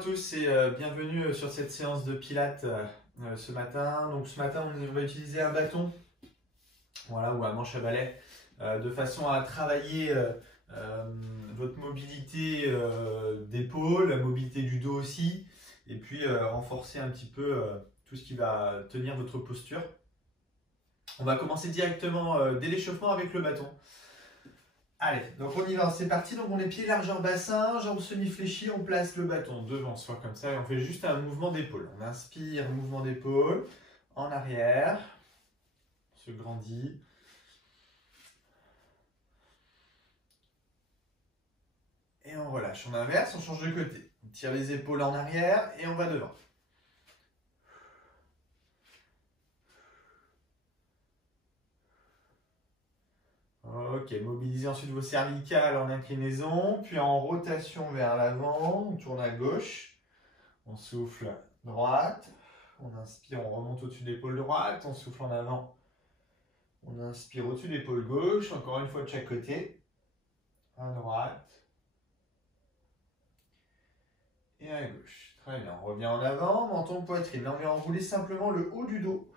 tous et bienvenue sur cette séance de pilates ce matin. Donc ce matin on va utiliser un bâton, voilà, ou un manche à balai, de façon à travailler votre mobilité d'épaule, la mobilité du dos aussi, et puis renforcer un petit peu tout ce qui va tenir votre posture. On va commencer directement dès l'échauffement avec le bâton. Allez, donc on y va, c'est parti. Donc on est pieds largeur bassin, jambes semi-fléchies, on place le bâton devant soi comme ça et on fait juste un mouvement d'épaule. On inspire, mouvement d'épaule, en arrière, on se grandit. Et on relâche, on inverse, on change de côté. On tire les épaules en arrière et on va devant. Ok, mobilisez ensuite vos cervicales en inclinaison, puis en rotation vers l'avant, on tourne à gauche, on souffle droite, on inspire, on remonte au-dessus de l'épaule droite, on souffle en avant, on inspire au-dessus de l'épaule gauche, encore une fois de chaque côté, à droite et à gauche. Très bien, on revient en avant, menton, poitrine, là on vient enrouler simplement le haut du dos.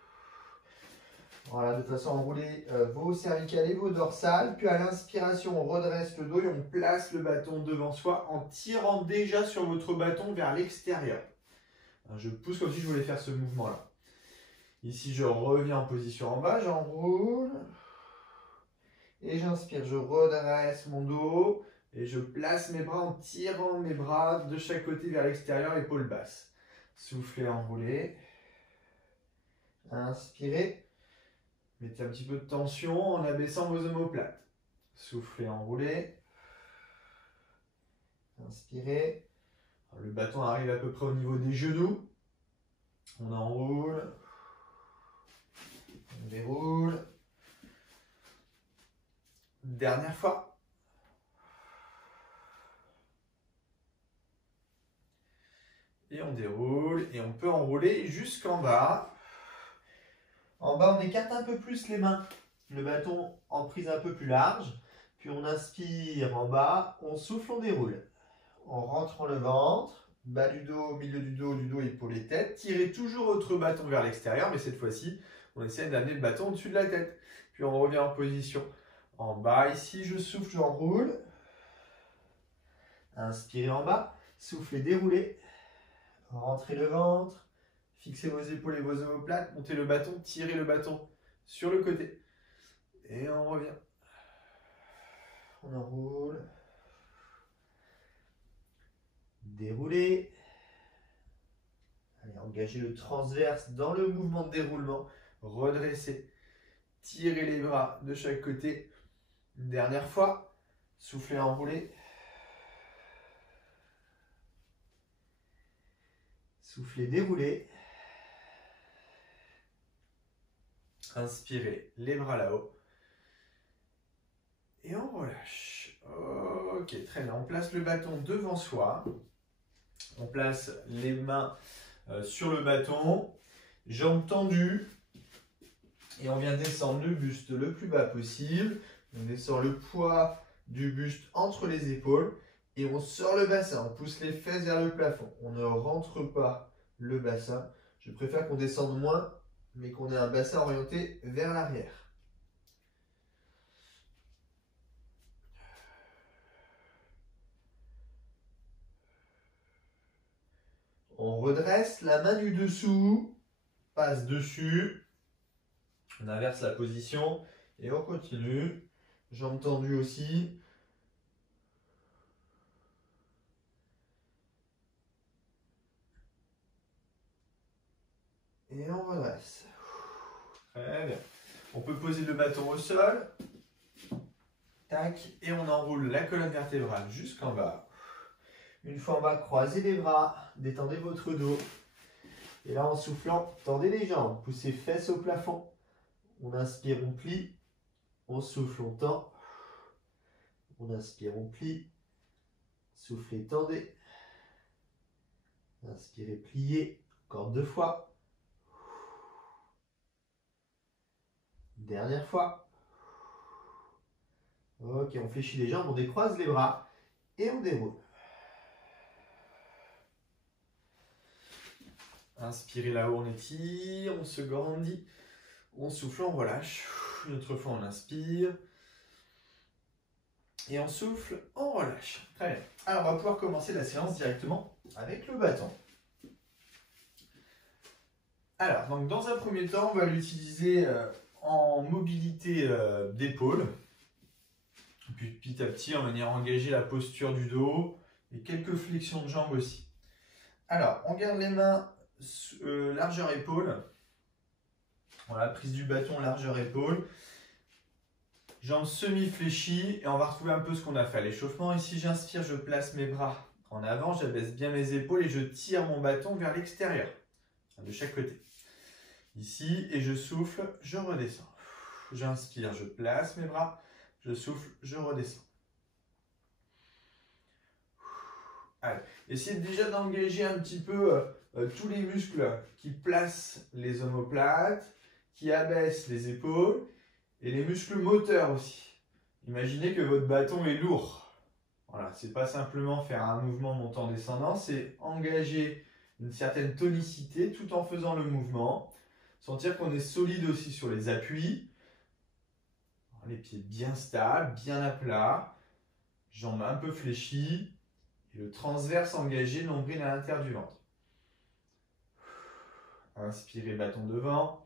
Voilà, de façon à enrouler vos cervicales et vos dorsales. Puis à l'inspiration, on redresse le dos et on place le bâton devant soi en tirant déjà sur votre bâton vers l'extérieur. Je pousse comme si je voulais faire ce mouvement-là. Ici, je reviens en position en bas, j'enroule. Et j'inspire, je redresse mon dos. Et je place mes bras en tirant mes bras de chaque côté vers l'extérieur, épaules basses. Soufflez, enroulez. Inspirez. Mettez un petit peu de tension en abaissant vos omoplates. Soufflez, enroulez. Inspirez. Le bâton arrive à peu près au niveau des genoux. On enroule. On déroule. Dernière fois. Et on déroule. Et on peut enrouler jusqu'en bas. En bas, on écarte un peu plus les mains. Le bâton en prise un peu plus large. Puis on inspire en bas. On souffle, on déroule. En rentrant le ventre. Bas du dos, milieu du dos, épaules et tête. Tirez toujours votre bâton vers l'extérieur. Mais cette fois-ci, on essaie d'amener le bâton au-dessus de la tête. Puis on revient en position. En bas, ici, je souffle, j'enroule. Inspirez en bas. Soufflez, déroulez. Rentrez le ventre. Fixez vos épaules et vos omoplates, montez le bâton, tirez le bâton sur le côté. Et on revient. On enroule. Déroulez. Allez, engagez le transverse dans le mouvement de déroulement. Redressez. Tirez les bras de chaque côté. Une dernière fois. Soufflez, enroulez. Soufflez, déroulez. Inspirez, les bras là-haut. Et on relâche. Ok, très bien. On place le bâton devant soi. On place les mains sur le bâton. Jambes tendues. Et on vient descendre le buste le plus bas possible. On descend le poids du buste entre les épaules. Et on sort le bassin. On pousse les fesses vers le plafond. On ne rentre pas le bassin. Je préfère qu'on descende moins, mais qu'on ait un bassin orienté vers l'arrière. On redresse, la main du dessous passe dessus. On inverse la position et on continue. Jambes tendues aussi. Et on redresse. Très bien. On peut poser le bâton au sol. Tac. Et on enroule la colonne vertébrale jusqu'en bas. Une fois en bas, croisez les bras. Détendez votre dos. Et là, en soufflant, tendez les jambes. Poussez fesses au plafond. On inspire, on plie. On souffle, on tend. On inspire, on plie. Soufflez, tendez. Inspirez, pliez. Encore 2 fois. Dernière fois. Ok, on fléchit les jambes, on décroise les bras et on déroule. Inspirez là-haut, on étire, on se grandit. On souffle, on relâche. Une autre fois, on inspire. Et on souffle, on relâche. Très bien. Alors, on va pouvoir commencer la séance directement avec le bâton. Alors, donc dans un premier temps, on va l'utiliser en mobilité d'épaule. Puis petit à petit, on va venir engager la posture du dos et quelques flexions de jambes aussi. Alors, on garde les mains largeur épaule. Voilà, prise du bâton, largeur épaule. Jambes semi-fléchies et on va retrouver un peu ce qu'on a fait à l'échauffement. Ici, j'inspire, je place mes bras en avant, j'abaisse bien mes épaules et je tire mon bâton vers l'extérieur, de chaque côté. Ici, et je souffle, je redescends. J'inspire, je place mes bras, je souffle, je redescends. Allez, essayez déjà d'engager un petit peu tous les muscles qui placent les omoplates, qui abaissent les épaules et les muscles moteurs aussi. Imaginez que votre bâton est lourd. Voilà, c'est pas simplement faire un mouvement montant-descendant, c'est engager une certaine tonicité tout en faisant le mouvement. Sentir qu'on est solide aussi sur les appuis. Les pieds bien stables, bien à plat. Jambes un peu fléchies. Et le transverse engagé, nombril à l'intérieur du ventre. Inspirez, bâton devant.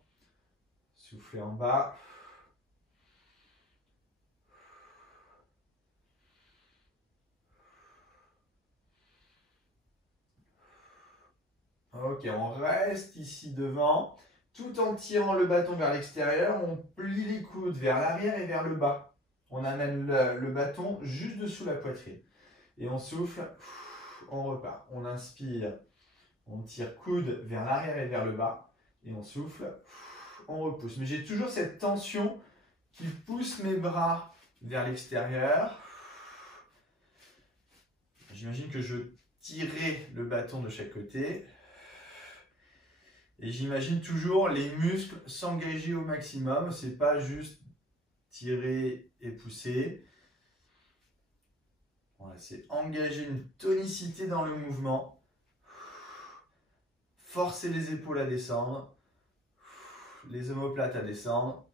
Soufflez en bas. Ok, on reste ici devant. Tout en tirant le bâton vers l'extérieur, on plie les coudes vers l'arrière et vers le bas. On amène le bâton juste dessous la poitrine. Et on souffle, on repart. On inspire, on tire coude vers l'arrière et vers le bas. Et on souffle, on repousse. Mais j'ai toujours cette tension qui pousse mes bras vers l'extérieur. J'imagine que je tirerai le bâton de chaque côté. Et j'imagine toujours les muscles s'engager au maximum. Ce n'est pas juste tirer et pousser. Voilà, c'est engager une tonicité dans le mouvement. Forcer les épaules à descendre. Les omoplates à descendre.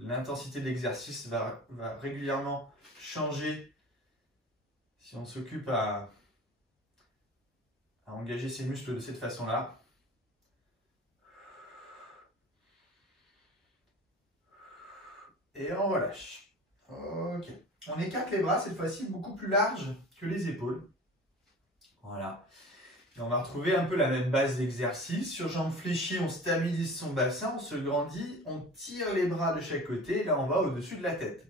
L'intensité de l'exercice va régulièrement changer si on s'occupe à engager ses muscles de cette façon-là. Et on relâche. Ok. On écarte les bras cette fois-ci beaucoup plus large que les épaules. Voilà. Et on va retrouver un peu la même base d'exercice. Sur jambes fléchies, on stabilise son bassin, on se grandit, on tire les bras de chaque côté. Et là, on va au-dessus de la tête.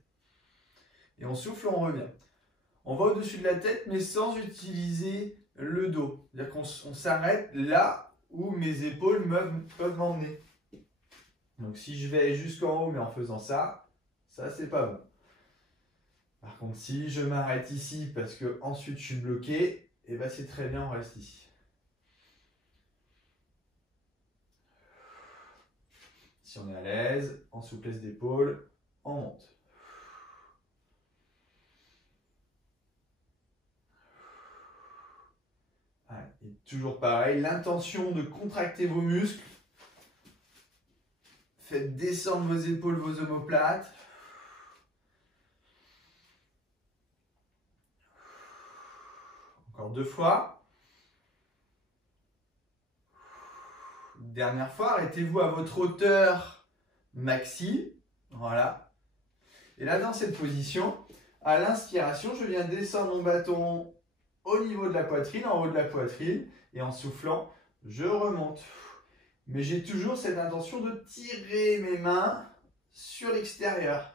Et on souffle, on revient. On va au-dessus de la tête, mais sans utiliser le dos. C'est-à-dire qu'on s'arrête là où mes épaules peuvent m'emmener. Donc si je vais jusqu'en haut, mais en faisant ça, c'est pas bon. Par contre, si je m'arrête ici parce que ensuite je suis bloqué, et ben c'est très bien, on reste ici. Si on est à l'aise, en souplesse d'épaule, on monte. Allez, et toujours pareil, l'intention de contracter vos muscles. Faites descendre vos épaules, vos omoplates. Encore 2 fois. Dernière fois, arrêtez-vous à votre hauteur maxi. Voilà. Et là, dans cette position, à l'inspiration, je viens descendre mon bâton au niveau de la poitrine, en haut de la poitrine. Et en soufflant, je remonte. Mais j'ai toujours cette intention de tirer mes mains sur l'extérieur.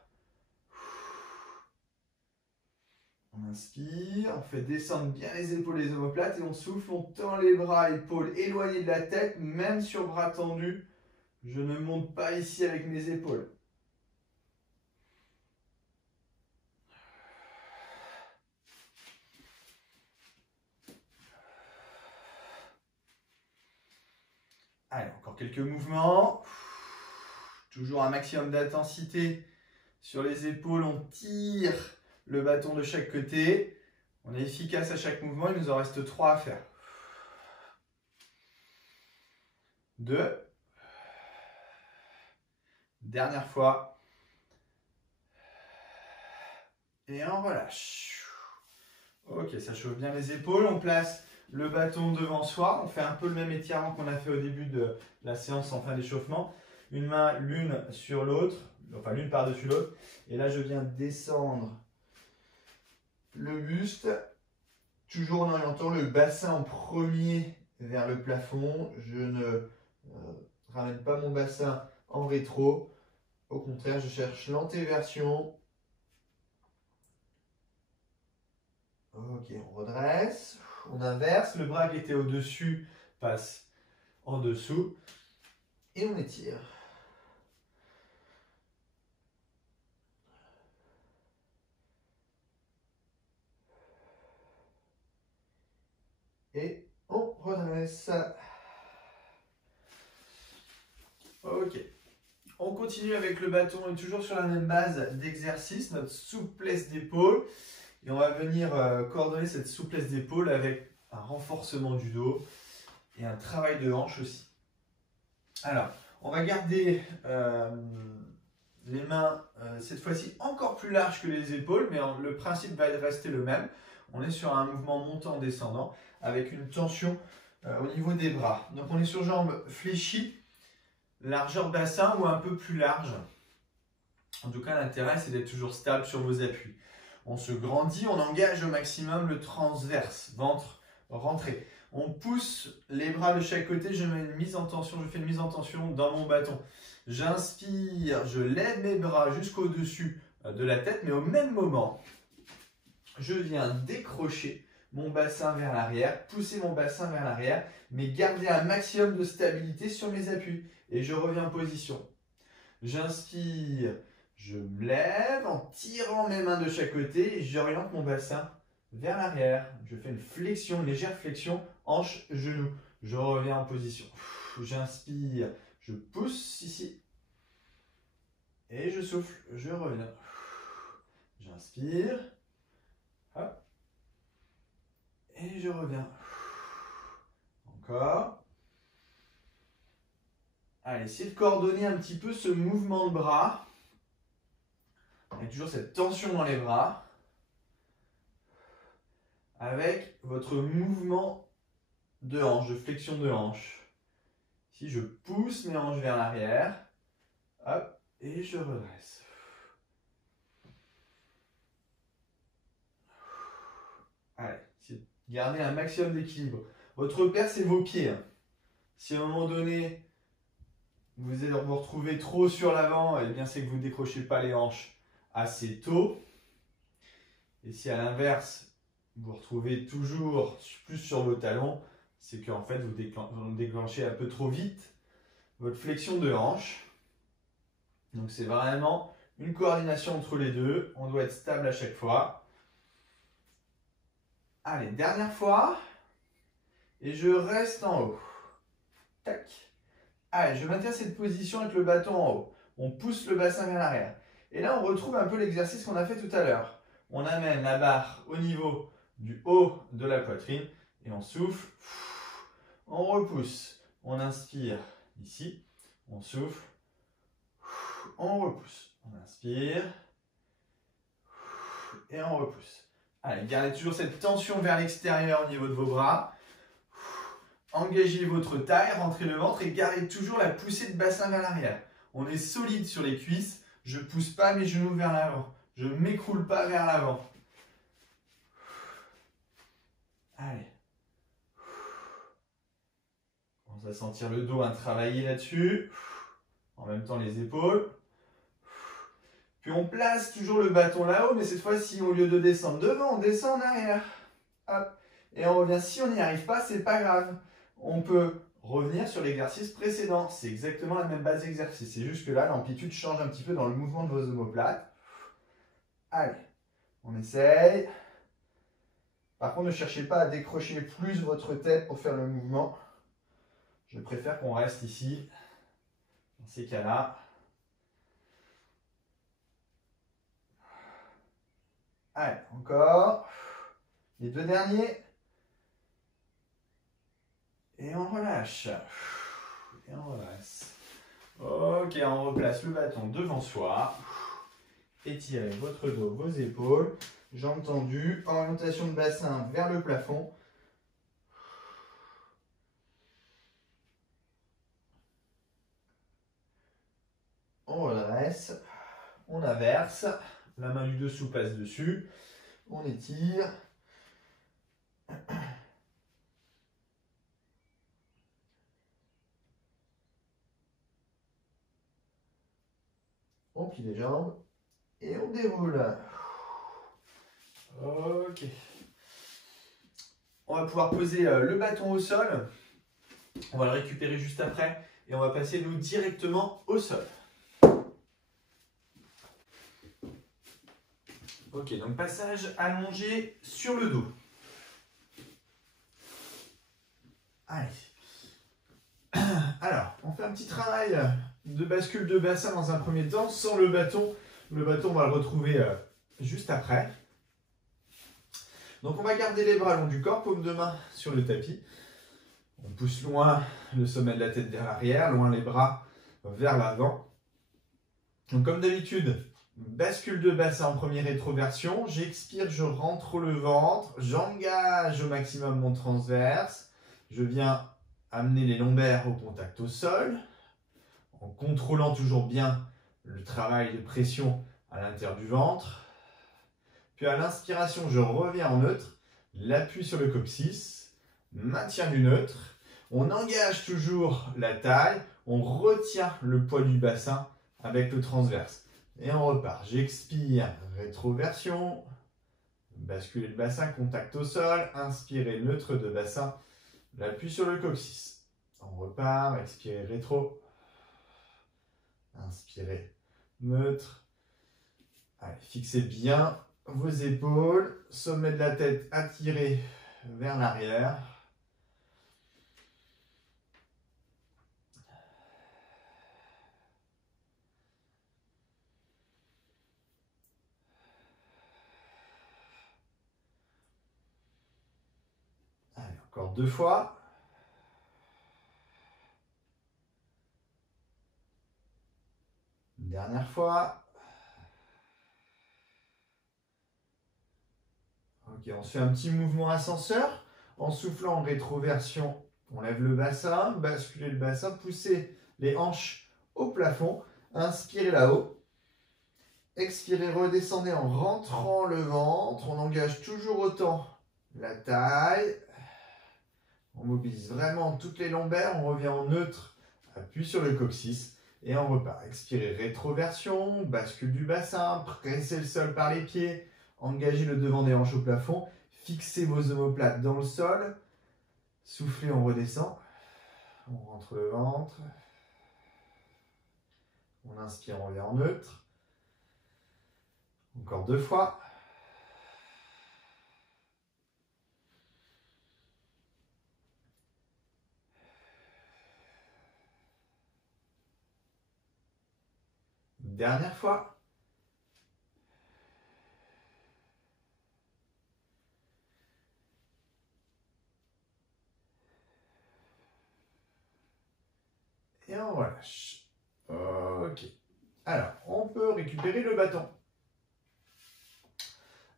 On inspire, on fait descendre bien les épaules et les omoplates et on souffle, on tend les bras, épaules éloignées de la tête, même sur bras tendus. Je ne monte pas ici avec mes épaules. Allez, encore quelques mouvements. Toujours un maximum d'intensité sur les épaules, on tire le bâton de chaque côté. On est efficace à chaque mouvement, il nous en reste 3 à faire. 2. Dernière fois. Et on relâche. Ok, ça chauffe bien les épaules. On place le bâton devant soi. On fait un peu le même étirement qu'on a fait au début de la séance en fin d'échauffement. Une main l'une sur l'autre, enfin l'une par-dessus l'autre. Et là, je viens descendre le buste, toujours en orientant le bassin en premier vers le plafond. Je ne ramène pas mon bassin en rétro. Au contraire, je cherche l'antéversion. Ok, on redresse. On inverse. Le bras qui était au-dessus passe en dessous. Et on étire. Et on redresse. Ok. On continue avec le bâton et toujours sur la même base d'exercice, notre souplesse d'épaule. Et on va venir coordonner cette souplesse d'épaule avec un renforcement du dos et un travail de hanche aussi. Alors, on va garder les mains cette fois-ci encore plus larges que les épaules, mais le principe va rester le même. On est sur un mouvement montant-descendant avec une tension au niveau des bras. Donc on est sur jambes fléchies, largeur bassin ou un peu plus large. En tout cas, l'intérêt, c'est d'être toujours stable sur vos appuis. On se grandit, on engage au maximum le transverse, ventre rentré. On pousse les bras de chaque côté, je mets une mise en tension, je fais une mise en tension dans mon bâton. J'inspire, je lève mes bras jusqu'au-dessus de la tête, mais au même moment, je viens décrocher mon bassin vers l'arrière, pousser mon bassin vers l'arrière, mais garder un maximum de stabilité sur mes appuis. Et je reviens en position. J'inspire, je me lève en tirant mes mains de chaque côté et j'oriente mon bassin vers l'arrière. Je fais une flexion, une légère flexion, hanche, genou. Je reviens en position. J'inspire, je pousse ici. Et je souffle, je reviens. J'inspire. Hop. Et je reviens. Encore. Allez, essayez de coordonner un petit peu ce mouvement de bras. Avec toujours cette tension dans les bras. Avec votre mouvement de hanche, de flexion de hanche. Ici, je pousse mes hanches vers l'arrière. Hop, et je redresse. Allez, gardez un maximum d'équilibre. Votre repère, c'est vos pieds. Si à un moment donné, vous vous retrouvez trop sur l'avant, eh bien c'est que vous ne décrochez pas les hanches assez tôt. Et si à l'inverse, vous vous retrouvez toujours plus sur vos talons, c'est qu'en fait, vous déclenchez un peu trop vite votre flexion de hanche. Donc c'est vraiment une coordination entre les deux. On doit être stable à chaque fois. Allez, dernière fois. Et je reste en haut. Tac. Allez, je maintiens cette position avec le bâton en haut. On pousse le bassin vers l'arrière. Et là, on retrouve un peu l'exercice qu'on a fait tout à l'heure. On amène la barre au niveau du haut de la poitrine et on souffle. On repousse. On inspire ici. On souffle. On repousse. On inspire. Et on repousse. Allez, gardez toujours cette tension vers l'extérieur au niveau de vos bras. Engagez votre taille, rentrez le ventre et gardez toujours la poussée de bassin vers l'arrière. On est solide sur les cuisses. Je ne pousse pas mes genoux vers l'avant. Je ne m'écroule pas vers l'avant. Allez. On va sentir le dos travailler là-dessus. En même temps les épaules. Puis on place toujours le bâton là-haut, mais cette fois-ci, au lieu de descendre devant, on descend en arrière. Hop. Et on revient. Si on n'y arrive pas, c'est pas grave. On peut revenir sur l'exercice précédent. C'est exactement la même base d'exercice. C'est juste que là, l'amplitude change un petit peu dans le mouvement de vos omoplates. Allez, on essaye. Par contre, ne cherchez pas à décrocher plus votre tête pour faire le mouvement. Je préfère qu'on reste ici, dans ces cas-là. Allez, encore. Les deux derniers. Et on relâche. Et on redresse. Ok, on replace le bâton devant soi. Étirez votre dos, vos épaules. Jambes tendues. Orientation de bassin vers le plafond. On redresse. On inverse. La main du dessous passe dessus. On étire. On plie les jambes. Et on déroule. Ok. On va pouvoir poser le bâton au sol. On va le récupérer juste après. Et on va passer nous directement au sol. Ok, donc passage allongé sur le dos. Allez. Alors, on fait un petit travail de bascule de bassin dans un premier temps, sans le bâton. Le bâton, on va le retrouver juste après. Donc, on va garder les bras long du corps, paume de main sur le tapis. On pousse loin le sommet de la tête vers l'arrière, loin les bras vers l'avant. Donc, comme d'habitude, bascule de bassin en première rétroversion. J'expire, je rentre le ventre. J'engage au maximum mon transverse. Je viens amener les lombaires au contact au sol, en contrôlant toujours bien le travail de pression à l'intérieur du ventre. Puis à l'inspiration, je reviens en neutre, l'appui sur le coccyx, maintien du neutre. On engage toujours la taille, on retient le poids du bassin avec le transverse. Et on repart. J'expire, rétroversion, basculer le bassin, contact au sol, inspirer, neutre de bassin, l'appui sur le coccyx. On repart, expirez, rétro. Inspirez, neutre. Allez, fixez bien vos épaules, sommet de la tête attiré vers l'arrière. Allez, encore 2 fois. Une dernière fois. Ok, on se fait un petit mouvement ascenseur. En soufflant en rétroversion, on lève le bassin, basculez le bassin, poussez les hanches au plafond. Inspirez là-haut. Expirez, redescendez en rentrant le ventre. On engage toujours autant la taille. On mobilise vraiment toutes les lombaires. On revient en neutre. Appui sur le coccyx. Et on repart. Expirez, rétroversion. Bascule du bassin. Pressez le sol par les pieds. Engagez le devant des hanches au plafond. Fixez vos omoplates dans le sol. Soufflez, on redescend. On rentre le ventre. On inspire, on revient en neutre. Encore 2 fois. Dernière fois. Et on relâche. Ok. Alors, on peut récupérer le bâton.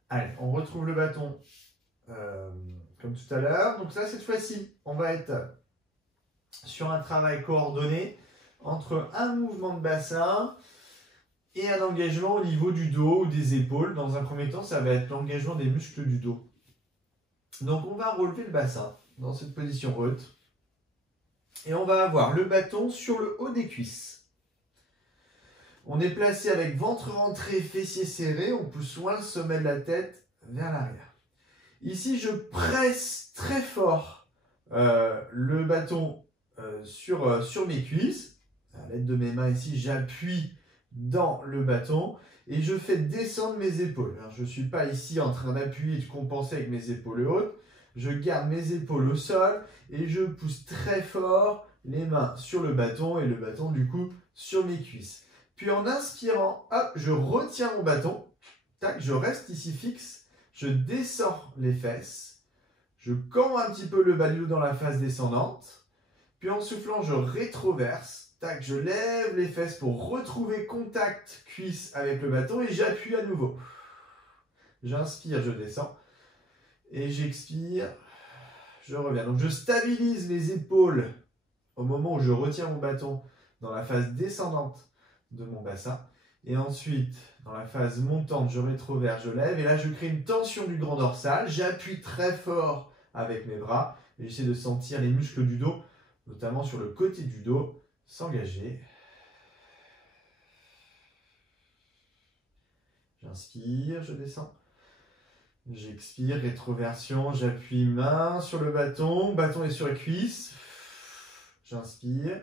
Allez, on retrouve le bâton comme tout à l'heure. Donc ça, cette fois-ci, on va être sur un travail coordonné entre un mouvement de bassin et un engagement au niveau du dos ou des épaules. Dans un premier temps, ça va être l'engagement des muscles du dos. Donc on va relever le bassin dans cette position haute. Et on va avoir le bâton sur le haut des cuisses. On est placé avec ventre rentré, fessiers serrés. On pousse loin le sommet de la tête vers l'arrière. Ici, je presse très fort le bâton sur mes cuisses. À l'aide de mes mains ici, j'appuie dans le bâton et je fais descendre mes épaules. Alors, je ne suis pas ici en train d'appuyer et de compenser avec mes épaules hautes. Je garde mes épaules au sol et je pousse très fort les mains sur le bâton et le bâton du coup sur mes cuisses. Puis en inspirant, hop, je retiens mon bâton. Tac, je reste ici fixe. Je descends les fesses. Je cambre un petit peu le bas du dos dans la face descendante. Puis en soufflant, je rétroverse. Tac, je lève les fesses pour retrouver contact cuisse avec le bâton et j'appuie à nouveau. J'inspire, je descends. Et j'expire, je reviens. Donc je stabilise les épaules au moment où je retiens mon bâton dans la phase descendante de mon bassin. Et ensuite, dans la phase montante, je rétroverse, je lève. Et là, je crée une tension du grand dorsal. J'appuie très fort avec mes bras. Et j'essaie de sentir les muscles du dos, notamment sur le côté du dos, s'engager. J'inspire, je descends. J'expire, rétroversion, j'appuie main sur le bâton est sur les cuisses. J'inspire.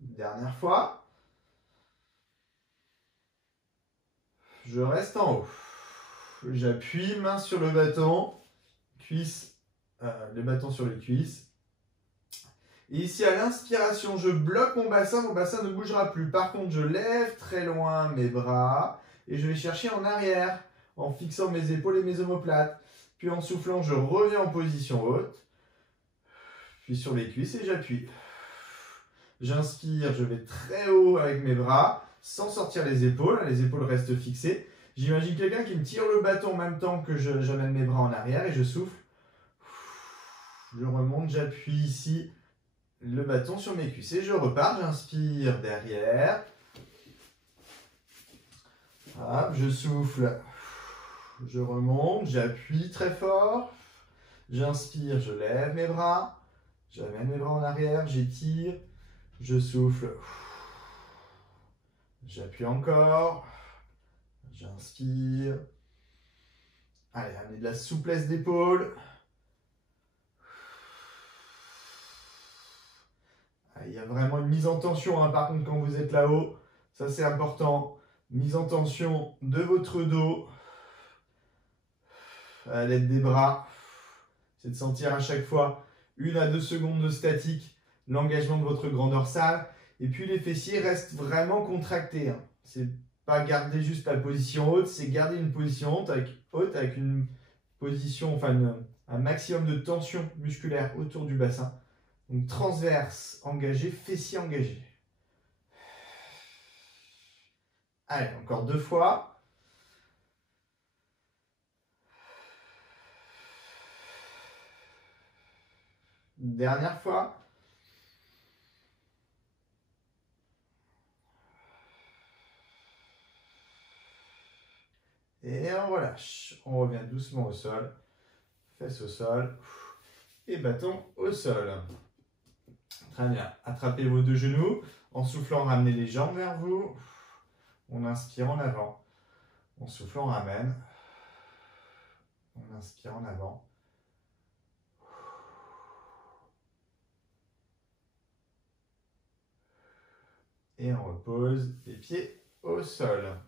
Dernière fois. Je reste en haut. J'appuie, main sur le bâton, cuisse, le bâton sur les cuisses. Et ici, à l'inspiration, je bloque mon bassin ne bougera plus. Par contre, je lève très loin mes bras et je vais chercher en arrière en fixant mes épaules et mes omoplates. Puis en soufflant, je reviens en position haute. Puis sur les cuisses et j'appuie. J'inspire, je vais très haut avec mes bras, sans sortir les épaules restent fixées. J'imagine quelqu'un qui me tire le bâton en même temps que j'amène mes bras en arrière et je souffle. Je remonte, j'appuie ici le bâton sur mes cuisses et je repars. J'inspire derrière. Hop, je souffle. Je remonte, j'appuie très fort. J'inspire, je lève mes bras. J'amène mes bras en arrière, j'étire. Je souffle. J'appuie encore. J'inspire. Allez, amenez de la souplesse d'épaule. Il y a vraiment une mise en tension, hein, par contre, quand vous êtes là-haut. Ça, c'est important. Mise en tension de votre dos. À l'aide des bras. C'est de sentir à chaque fois 1 à 2 secondes de statique. L'engagement de votre grand dorsal. Et puis, les fessiers restent vraiment contractés. Hein. C'est pas garder juste la position haute, c'est garder une position haute avec une position, un maximum de tension musculaire autour du bassin. Donc transverse engagé, fessier engagé. Allez, encore 2 fois. Dernière fois. Et on relâche. On revient doucement au sol. Fesses au sol. Et bâton au sol. Très bien. Attrapez vos 2 genoux. En soufflant, ramenez les jambes vers vous. On inspire en avant. En soufflant, on ramène. On inspire en avant. Et on repose les pieds au sol.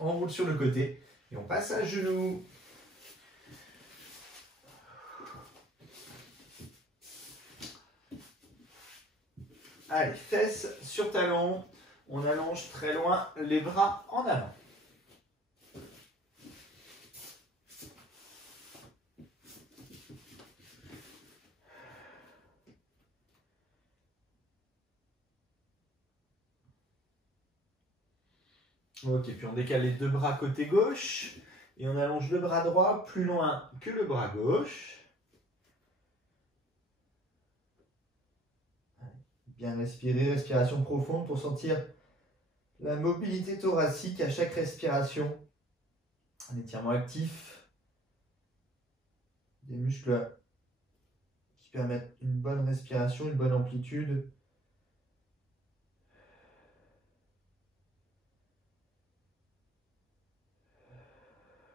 On roule sur le côté et on passe à genoux. Allez, fesses sur talons. On allonge très loin les bras en avant. Ok, puis on décale les 2 bras côté gauche et on allonge le bras droit plus loin que le bras gauche. Bien respirer, respiration profonde pour sentir la mobilité thoracique à chaque respiration. Un étirement actif. Des muscles qui permettent une bonne respiration, une bonne amplitude.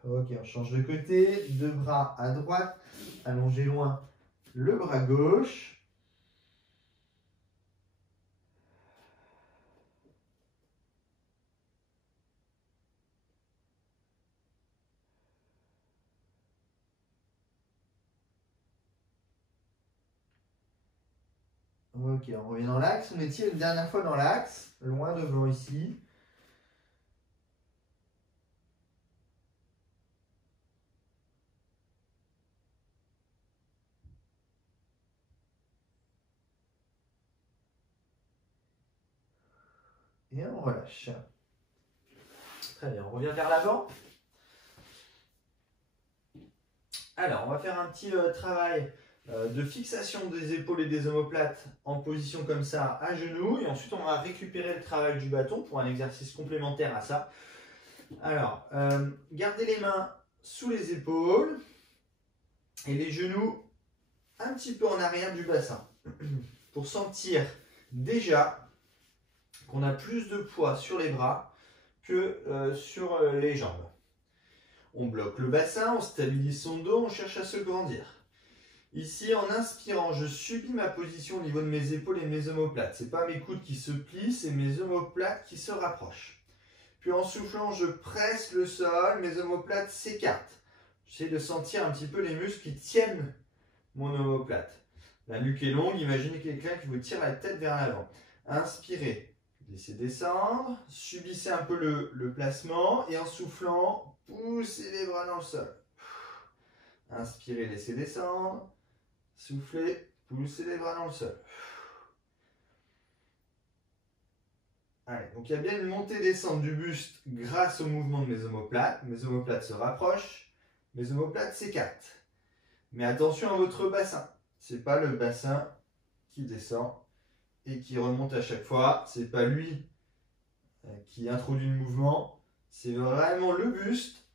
Ok, on change de côté. 2 bras à droite. Allongez loin le bras gauche. Ok, on revient dans l'axe. On étire une dernière fois dans l'axe, loin devant ici. Et on relâche. Très bien, on revient vers l'avant. Alors, on va faire un petit travail de fixation des épaules et des omoplates en position comme ça, à genoux. Et ensuite, on va récupérer le travail du bâton pour un exercice complémentaire à ça. Alors, gardez les mains sous les épaules et les genoux un petit peu en arrière du bassin. Pour sentir déjà qu'on a plus de poids sur les bras que sur les jambes. On bloque le bassin, on stabilise son dos, on cherche à se grandir. Ici, en inspirant, je subis ma position au niveau de mes épaules et de mes omoplates. Ce n'est pas mes coudes qui se plient, c'est mes omoplates qui se rapprochent. Puis en soufflant, je presse le sol, mes omoplates s'écartent. J'essaie de sentir un petit peu les muscles qui tiennent mon omoplate. La nuque est longue, imaginez quelqu'un qui vous tire la tête vers l'avant. Inspirez, laissez descendre, subissez un peu le placement et en soufflant, poussez les bras dans le sol. Inspirez, laissez descendre. Soufflez, poussez les bras dans le sol. Allez, donc il y a bien une montée-descente du buste grâce au mouvement de mes omoplates. Mes omoplates se rapprochent, mes omoplates s'écartent. Mais attention à votre bassin. Ce n'est pas le bassin qui descend et qui remonte à chaque fois. Ce n'est pas lui qui introduit le mouvement. C'est vraiment le buste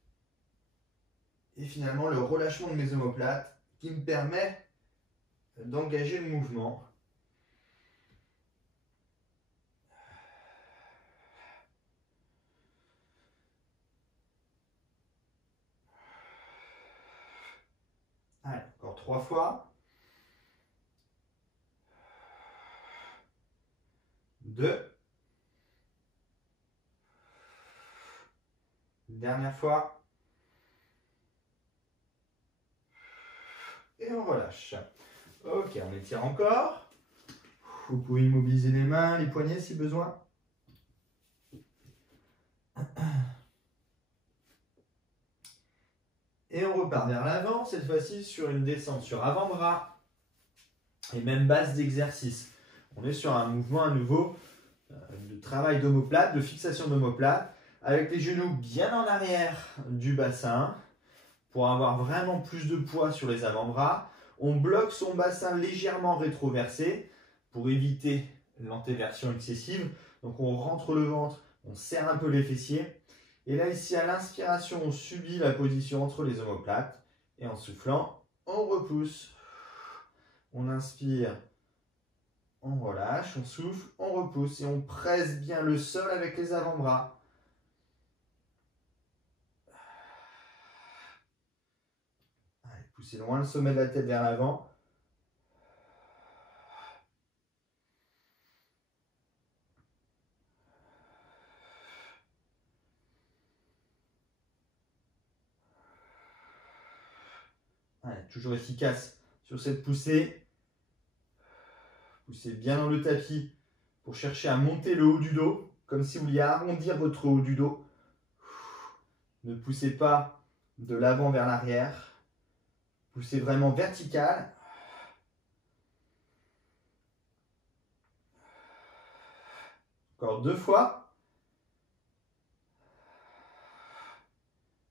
et finalement le relâchement de mes omoplates qui me permet d'engager le mouvement. Allez, encore 3 fois. 2. Dernière fois. Et on relâche. Ok, on étire encore. Vous pouvez immobiliser les mains, les poignets si besoin. Et on repart vers l'avant, cette fois-ci sur une descente sur avant-bras et même base d'exercice. On est sur un mouvement à nouveau de travail d'omoplate, de fixation d'omoplate, avec les genoux bien en arrière du bassin pour avoir vraiment plus de poids sur les avant-bras. On bloque son bassin légèrement rétroversé pour éviter l'antéversion excessive. Donc on rentre le ventre, on serre un peu les fessiers. Et là ici à l'inspiration, on subit la position entre les omoplates. Et en soufflant, on repousse. On inspire, on relâche, on souffle, on repousse. Et on presse bien le sol avec les avant-bras. Allez, poussez loin le sommet de la tête vers l'avant. Allez, toujours efficace sur cette poussée. Poussez bien dans le tapis pour chercher à monter le haut du dos, comme si vous vouliez arrondir votre haut du dos. Ne poussez pas de l'avant vers l'arrière. Poussez vraiment vertical. Encore 2 fois.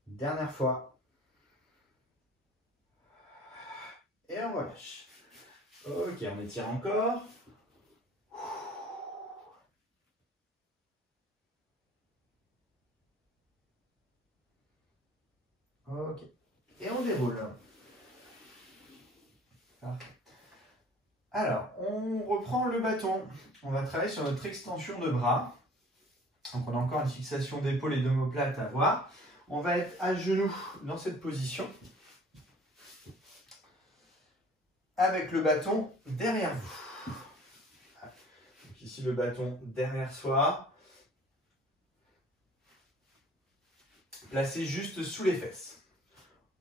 Dernière fois. Et on relâche. Ok, on étire encore. Ok. Et on déroule. Parfait. Alors, on reprend le bâton. On va travailler sur notre extension de bras. Donc, on a encore une fixation d'épaule et d'omoplate à voir. On va être à genoux dans cette position. Avec le bâton derrière vous. Donc ici, le bâton derrière soi. Placé juste sous les fesses.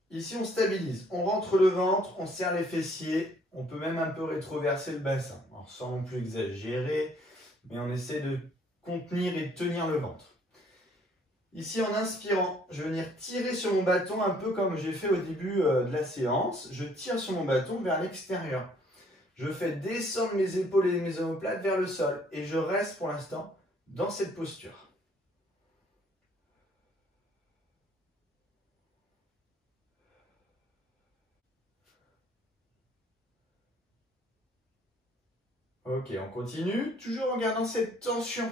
Ici, on stabilise. On rentre le ventre, on serre les fessiers. On peut même un peu rétroverser le bassin. Alors, sans non plus exagérer, mais on essaie de contenir et de tenir le ventre. Ici, en inspirant, je vais venir tirer sur mon bâton un peu comme j'ai fait au début de la séance. Je tire sur mon bâton vers l'extérieur. Je fais descendre mes épaules et mes omoplates vers le sol et je reste pour l'instant dans cette posture. Ok, on continue, toujours en gardant cette tension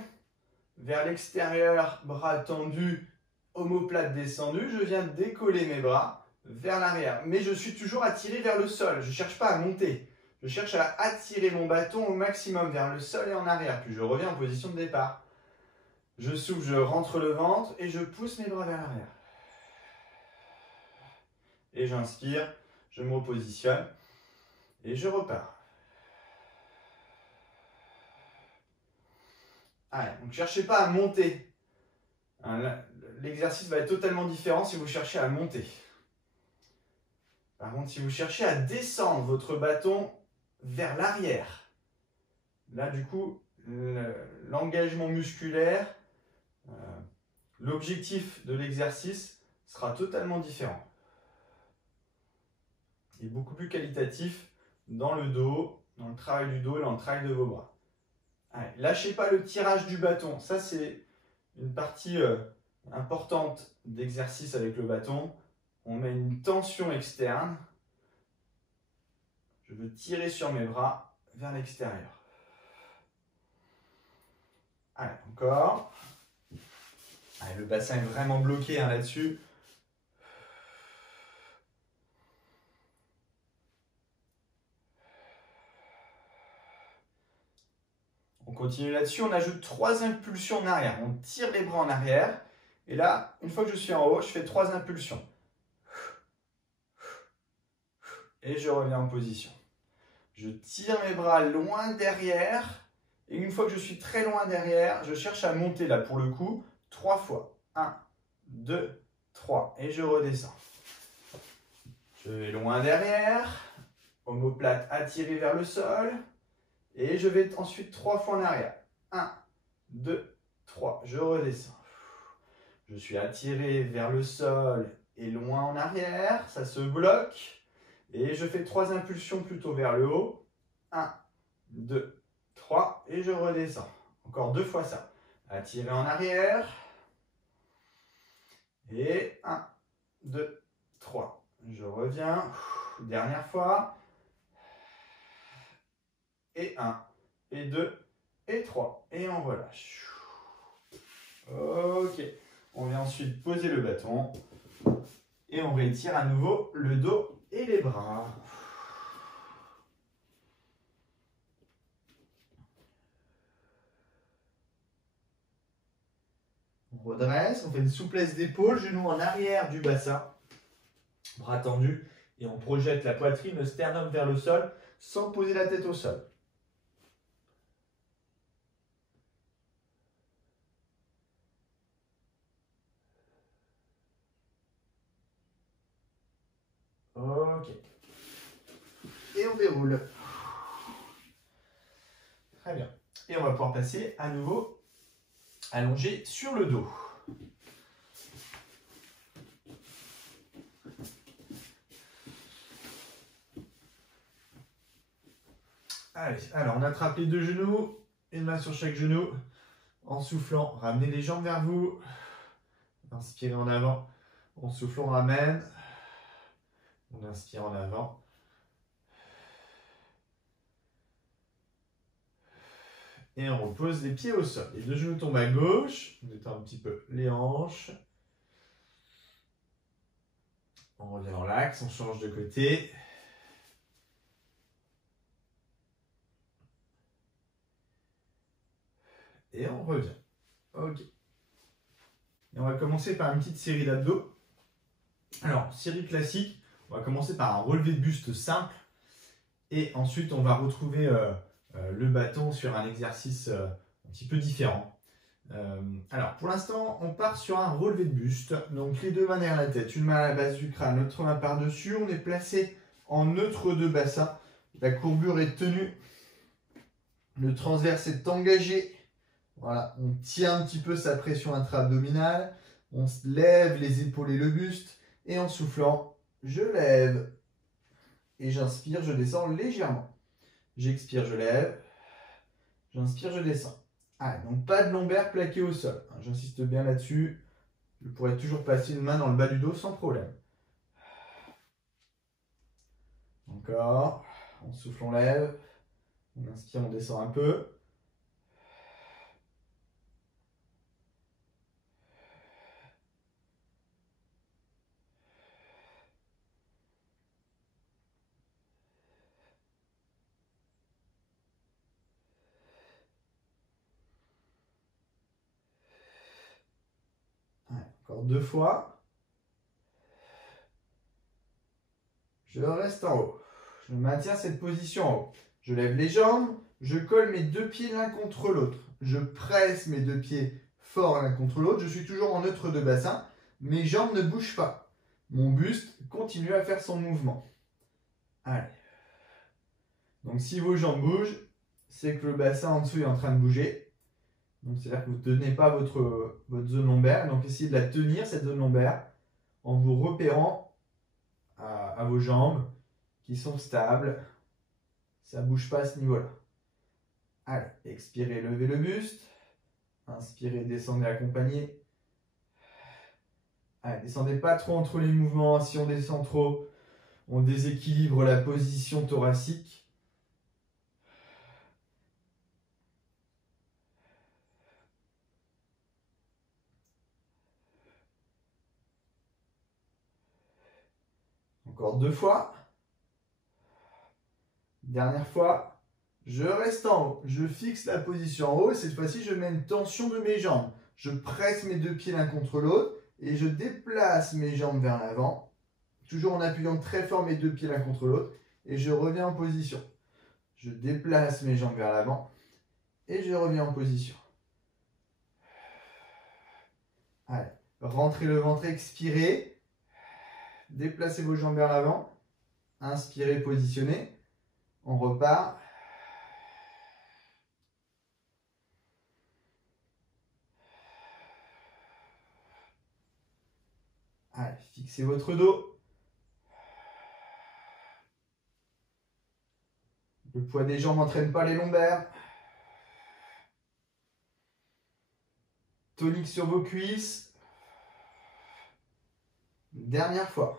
vers l'extérieur, bras tendus, omoplate descendue. Je viens décoller mes bras vers l'arrière, mais je suis toujours attiré vers le sol. Je ne cherche pas à monter. Je cherche à attirer mon bâton au maximum vers le sol et en arrière. Puis je reviens en position de départ. Je souffle, je rentre le ventre et je pousse mes bras vers l'arrière. Et j'inspire, je me repositionne et je repars. Allez, donc ne cherchez pas à monter. L'exercice va être totalement différent si vous cherchez à monter. Par contre, si vous cherchez à descendre votre bâton vers l'arrière, là du coup, l'engagement musculaire, l'objectif de l'exercice sera totalement différent. Et beaucoup plus qualitatif dans le dos, dans le travail du dos et dans le travail de vos bras. Allez, lâchez pas le tirage du bâton. Ça, c'est une partie importante d'exercice avec le bâton. On met une tension externe. Je veux tirer sur mes bras vers l'extérieur. Allez, encore. Allez, le bassin est vraiment bloqué là-dessus. On continue là-dessus, on ajoute 3 impulsions en arrière. On tire les bras en arrière. Et là, une fois que je suis en haut, je fais 3 impulsions. Et je reviens en position. Je tire mes bras loin derrière. Et une fois que je suis très loin derrière, je cherche à monter là pour le coup 3 fois. 1, 2, 3. Et je redescends. Je vais loin derrière. Omoplate attirée vers le sol. Et je vais ensuite 3 fois en arrière. 1, 2, 3. Je redescends. Je suis attiré vers le sol et loin en arrière. Ça se bloque. Et je fais 3 impulsions plutôt vers le haut. 1, 2, 3. Et je redescends. Encore 2 fois ça. Attiré en arrière. Et 1, 2, 3. Je reviens. Dernière fois. Et 1, et 2, et 3. Et on relâche. Ok. On vient ensuite poser le bâton. Et on rétire à nouveau le dos et les bras. On redresse, on fait une souplesse d'épaule, genoux en arrière du bassin. Bras tendus. Et on projette la poitrine, le sternum vers le sol, sans poser la tête au sol. Ok. Et on déroule. Très bien. Et on va pouvoir passer à nouveau allongé sur le dos. Allez, alors on attrape les 2 genoux, une main sur chaque genou. En soufflant, ramenez les jambes vers vous. Inspirez en avant. En soufflant, on ramène. On inspire en avant. Et on repose les pieds au sol. Les 2 genoux tombent à gauche. On détend un petit peu les hanches. On revient dans l'axe, on change de côté. Et on revient. Ok. Et on va commencer par une petite série d'abdos. Alors, série classique, on va commencer par un relevé de buste simple. Et ensuite, on va retrouver le bâton sur un exercice un petit peu différent. Alors, pour l'instant, on part sur un relevé de buste. Donc, les 2 mains derrière la tête, une main à la base du crâne, l'autre main par-dessus. On est placé en neutre de bassin. La courbure est tenue. Le transverse est engagé. Voilà, on tient un petit peu sa pression intra-abdominale. On se lève les épaules et le buste. Et en soufflant, je lève. Et j'inspire, je descends légèrement. J'expire, je lève. J'inspire, je descends. Allez, donc pas de lombaire plaqué au sol. J'insiste bien là-dessus. Je pourrais toujours passer une main dans le bas du dos sans problème. Encore. On souffle, on lève. On inspire, on descend un peu. Ouais, encore 2 fois. Je reste en haut. Je maintiens cette position en haut. Je lève les jambes. Je colle mes 2 pieds l'un contre l'autre. Je presse mes 2 pieds fort l'un contre l'autre. Je suis toujours en neutre de bassin. Mes jambes ne bougent pas. Mon buste continue à faire son mouvement. Allez. Donc si vos jambes bougent, c'est que le bassin en dessous est en train de bouger. Donc c'est-à-dire que vous ne tenez pas votre zone lombaire. Donc essayez de la tenir, cette zone lombaire, en vous repérant à vos jambes qui sont stables. Ça ne bouge pas à ce niveau-là. Allez, expirez, levez le buste. Inspirez, descendez, accompagnez. Allez, descendez pas trop entre les mouvements. Si on descend trop, on déséquilibre la position thoracique. Encore 2 fois. Dernière fois. Je reste en haut. Je fixe la position en haut. Et cette fois-ci, je mets une tension de mes jambes. Je presse mes 2 pieds l'un contre l'autre. Et je déplace mes jambes vers l'avant. Toujours en appuyant très fort mes 2 pieds l'un contre l'autre. Et je reviens en position. Je déplace mes jambes vers l'avant. Et je reviens en position. Allez. Rentrez le ventre, expirez. Déplacez vos jambes vers l'avant. Inspirez, positionnez. On repart. Allez, fixez votre dos. Le poids des jambes n'entraîne pas les lombaires. Tonique sur vos cuisses. Dernière fois.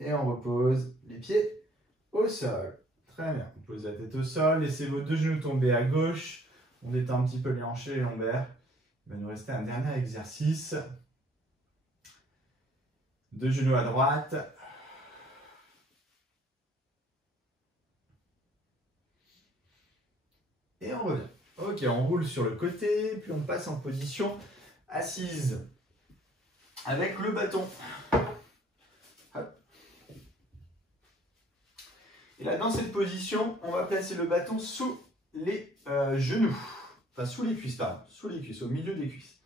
Et on repose les pieds au sol. Très bien. On pose la tête au sol. Laissez vos 2 genoux tomber à gauche. On détend un petit peu les hanches et les lombaires. Il va nous rester un dernier exercice. 2 genoux à droite. Et on revient. Ok, on roule sur le côté, puis on passe en position assise avec le bâton. Hop. Et là, dans cette position, on va placer le bâton sous les genoux. Enfin, sous les cuisses, pardon. Sous les cuisses, au milieu des cuisses.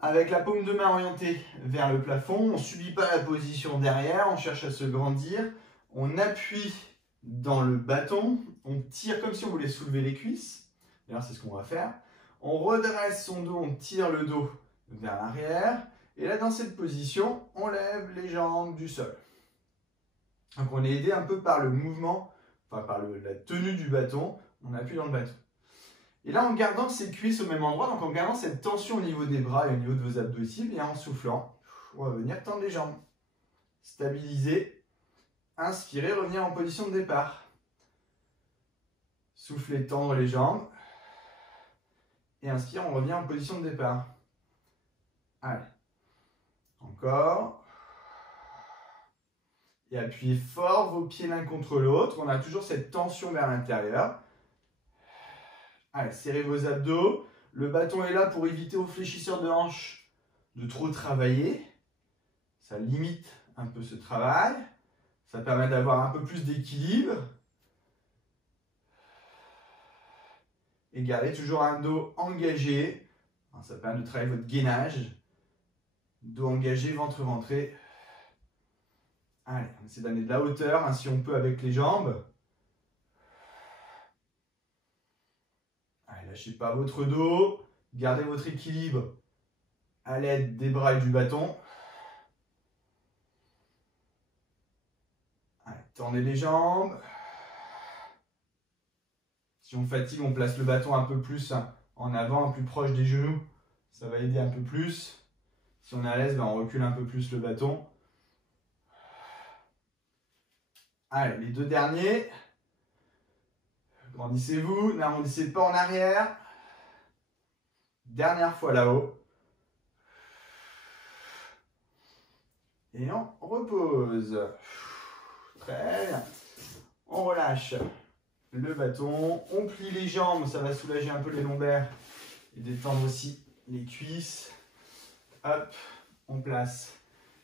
Avec la paume de main orientée vers le plafond, on ne subit pas la position derrière, on cherche à se grandir. On appuie dans le bâton, on tire comme si on voulait soulever les cuisses. D'ailleurs, c'est ce qu'on va faire. On redresse son dos, on tire le dos vers l'arrière. Et là, dans cette position, on lève les jambes du sol. Donc, on est aidé un peu par le mouvement, enfin par la tenue du bâton. On appuie dans le bâton. Et là, en gardant ces cuisses au même endroit, donc en gardant cette tension au niveau des bras et au niveau de vos abdos ici, et en soufflant, on va venir tendre les jambes. Stabiliser. Inspirez, revenir en position de départ. Soufflez, tendre les jambes. Et inspire, on revient en position de départ. Allez. Encore. Et appuyez fort vos pieds l'un contre l'autre. On a toujours cette tension vers l'intérieur. Allez, serrez vos abdos. Le bâton est là pour éviter aux fléchisseurs de hanches de trop travailler. Ça limite un peu ce travail. Ça permet d'avoir un peu plus d'équilibre. Et gardez toujours un dos engagé. Ça permet de travailler votre gainage. Dos engagé, ventre rentré. Allez, on essaie d'amener de la hauteur, hein, si on peut avec les jambes. Allez, lâchez pas votre dos. Gardez votre équilibre à l'aide des bras et du bâton. Allez, tendez les jambes. Si on fatigue, on place le bâton un peu plus en avant, plus proche des genoux. Ça va aider un peu plus. Si on est à l'aise, on recule un peu plus le bâton. Allez, les 2 derniers. Grandissez-vous, n'arrondissez pas en arrière. Dernière fois là-haut. Et on repose. Très bien. On relâche le bâton. On plie les jambes, ça va soulager un peu les lombaires et détendre aussi les cuisses. Hop, on place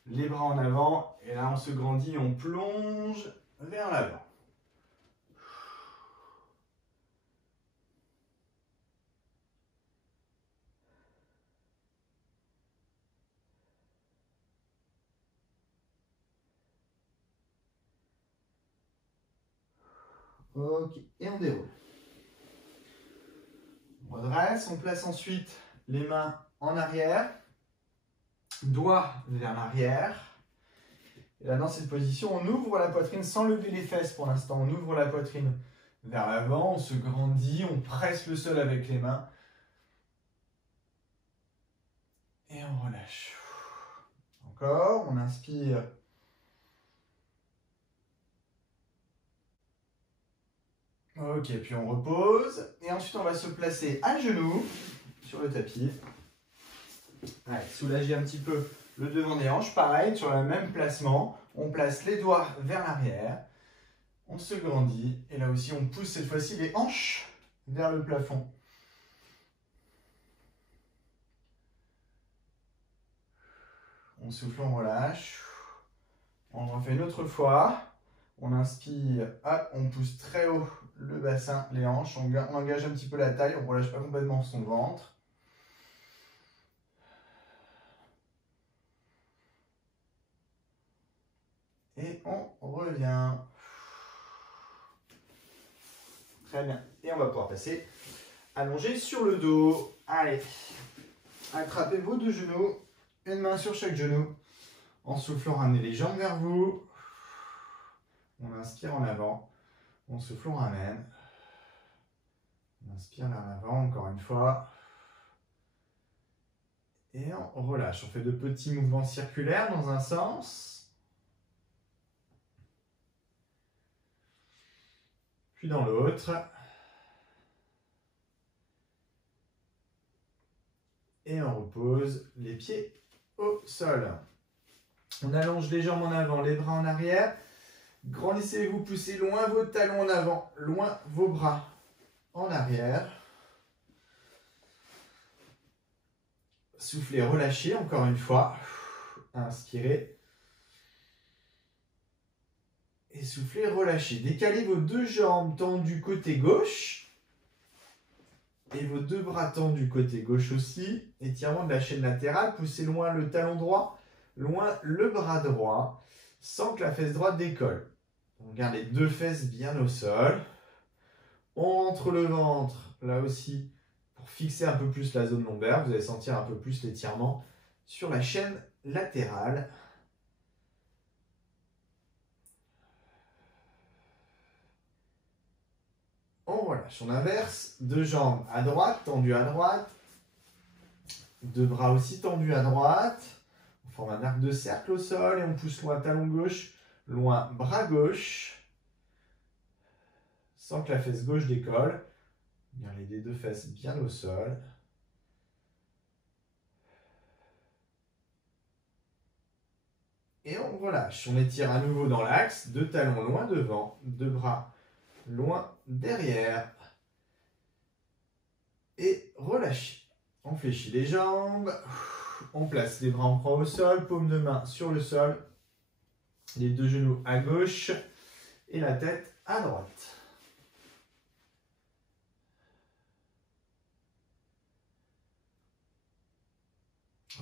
les bras en avant. Et là, on se grandit, on plonge vers l'avant. Ok, et on déroule. On redresse, on place ensuite les mains en arrière, doigts vers l'arrière. Et là, dans cette position, on ouvre la poitrine sans lever les fesses pour l'instant. On ouvre la poitrine vers l'avant, on se grandit, on presse le sol avec les mains. Et on relâche. Encore, on inspire. Ok, puis on repose. Et ensuite, on va se placer à genoux sur le tapis. Allez, soulager un petit peu le devant des hanches. Pareil, sur le même placement, on place les doigts vers l'arrière. On se grandit. Et là aussi, on pousse cette fois-ci les hanches vers le plafond. On souffle, on relâche. On refait une autre fois. On inspire, hop, on pousse très haut le bassin, les hanches. On engage un petit peu la taille, on ne relâche pas complètement son ventre. Et on revient. Très bien. Et on va pouvoir passer allongé sur le dos. Allez, attrapez vos 2 genoux, une main sur chaque genou. En soufflant, ramenez les jambes vers vous. On inspire en avant. En soufflant, on ramène. On inspire vers l'avant, encore une fois. Et on relâche. On fait de petits mouvements circulaires dans un sens. Puis dans l'autre. Et on repose les pieds au sol. On allonge les jambes en avant, les bras en arrière. Grandissez-vous, poussez loin vos talons en avant, loin vos bras en arrière. Soufflez, relâchez encore une fois. Inspirez. Et soufflez, relâchez. Décalez vos 2 jambes tendues côté gauche. Et vos 2 bras tendus côté gauche aussi. Étirement de la chaîne latérale. Poussez loin le talon droit, loin le bras droit, sans que la fesse droite décolle. On garde les 2 fesses bien au sol. On rentre le ventre, là aussi, pour fixer un peu plus la zone lombaire. Vous allez sentir un peu plus l'étirement sur la chaîne latérale. On relâche, on inverse. 2 jambes à droite, tendues à droite. 2 bras aussi tendus à droite. On forme un arc de cercle au sol et on pousse loin talon gauche, loin bras gauche. Sans que la fesse gauche décolle. Gardez les 2 fesses bien au sol. Et on relâche. On étire à nouveau dans l'axe. 2 talons loin devant, 2 bras loin derrière. Et relâchez. On fléchit les jambes. On place les bras en croix au sol, paume de main sur le sol. Les 2 genoux à gauche et la tête à droite.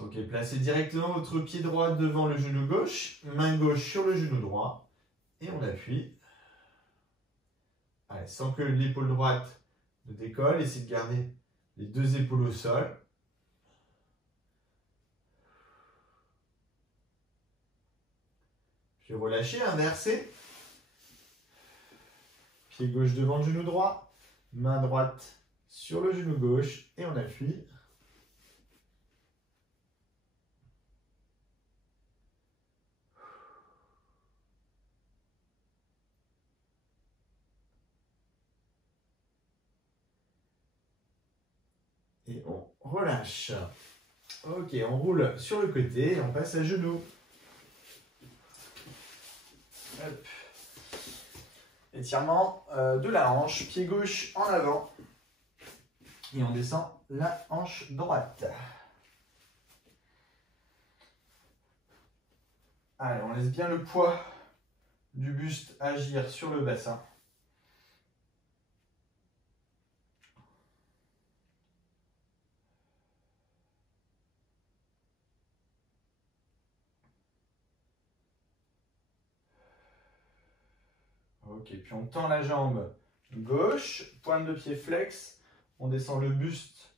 Ok, placez directement votre pied droit devant le genou gauche, main gauche sur le genou droit, et on appuie. Allez, sans que l'épaule droite ne décolle, essayez de garder les deux épaules au sol. Puis relâchez, inversez. Pied gauche devant le genou droit, main droite sur le genou gauche, et on appuie. Et on relâche. Ok, on roule sur le côté et on passe à genoux. Hop. Étirement de la hanche, pied gauche en avant. Et on descend la hanche droite. Allez, on laisse bien le poids du buste agir sur le bassin. Ok, puis on tend la jambe gauche, pointe de pied flex, on descend le buste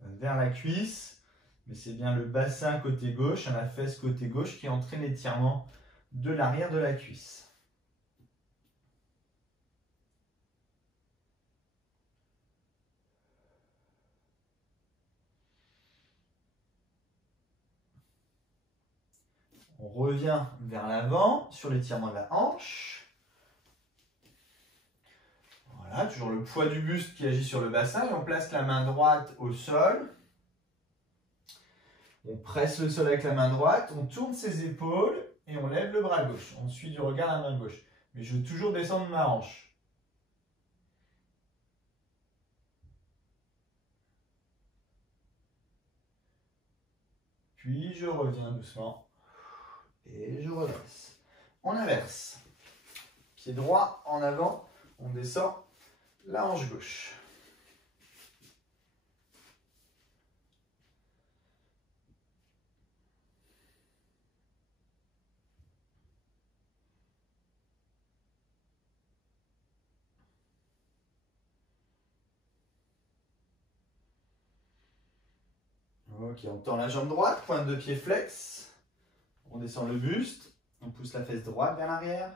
vers la cuisse, mais c'est bien le bassin côté gauche, la fesse côté gauche qui entraîne l'étirement de l'arrière de la cuisse. On revient vers l'avant sur l'étirement de la hanche. Voilà, toujours le poids du buste qui agit sur le bassin et on place la main droite au sol. On presse le sol avec la main droite, on tourne ses épaules et on lève le bras gauche. On suit du regard la main gauche. Mais je veux toujours descendre ma hanche. Puis je reviens doucement et je redresse. On inverse. Pied droit en avant, on descend la hanche gauche. Ok, on tend la jambe droite, pointe de pied flex. On descend le buste, on pousse la fesse droite vers l'arrière.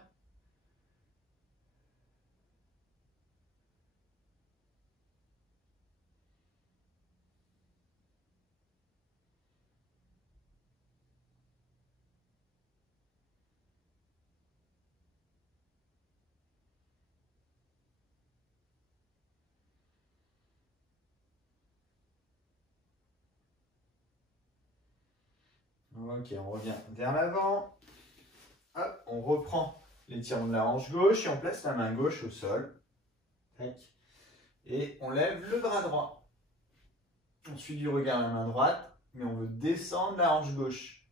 Ok, on revient vers l'avant. Hop, on reprend l'étirement de la hanche gauche et on place la main gauche au sol. Tac. Et on lève le bras droit. On suit du regard la main droite, mais on veut descendre la hanche gauche.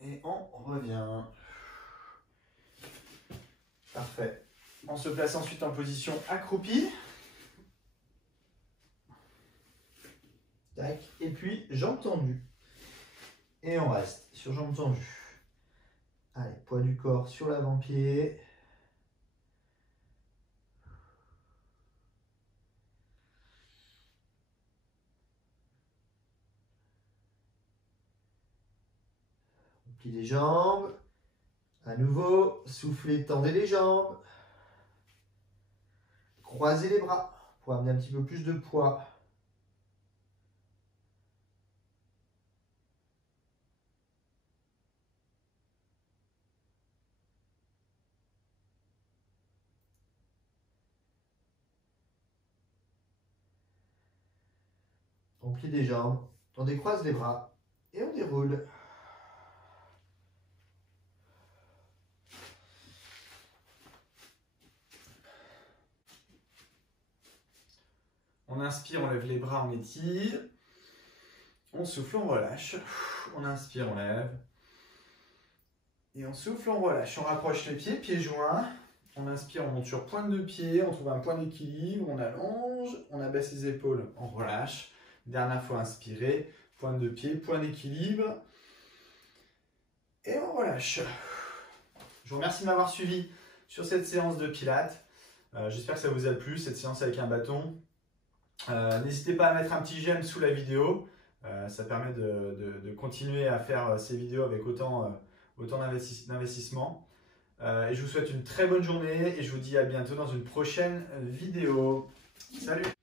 Et on revient. Parfait. On se place ensuite en position accroupie. Tac. Et puis, jambes tendues. Et on reste sur jambes tendues. Allez, poids du corps sur l'avant-pied. On plie les jambes. À nouveau, soufflez, tendez les jambes. Croisez les bras pour amener un petit peu plus de poids. On plie les jambes, on décroise les bras et on déroule. On inspire, on lève les bras, on étire. On souffle, on relâche. On inspire, on lève. Et on souffle, on relâche. On rapproche les pieds, pieds joints. On inspire, on monte sur pointe de pied, on trouve un point d'équilibre, on allonge, on abaisse les épaules, on relâche. Dernière fois, inspirez, pointe de pied, point d'équilibre. Et on relâche. Je vous remercie de m'avoir suivi sur cette séance de pilates. J'espère que ça vous a plu, cette séance avec un bâton. N'hésitez pas à mettre un petit j'aime sous la vidéo. Ça permet de continuer à faire ces vidéos avec autant d'investissement. Et je vous souhaite une très bonne journée et je vous dis à bientôt dans une prochaine vidéo. Salut!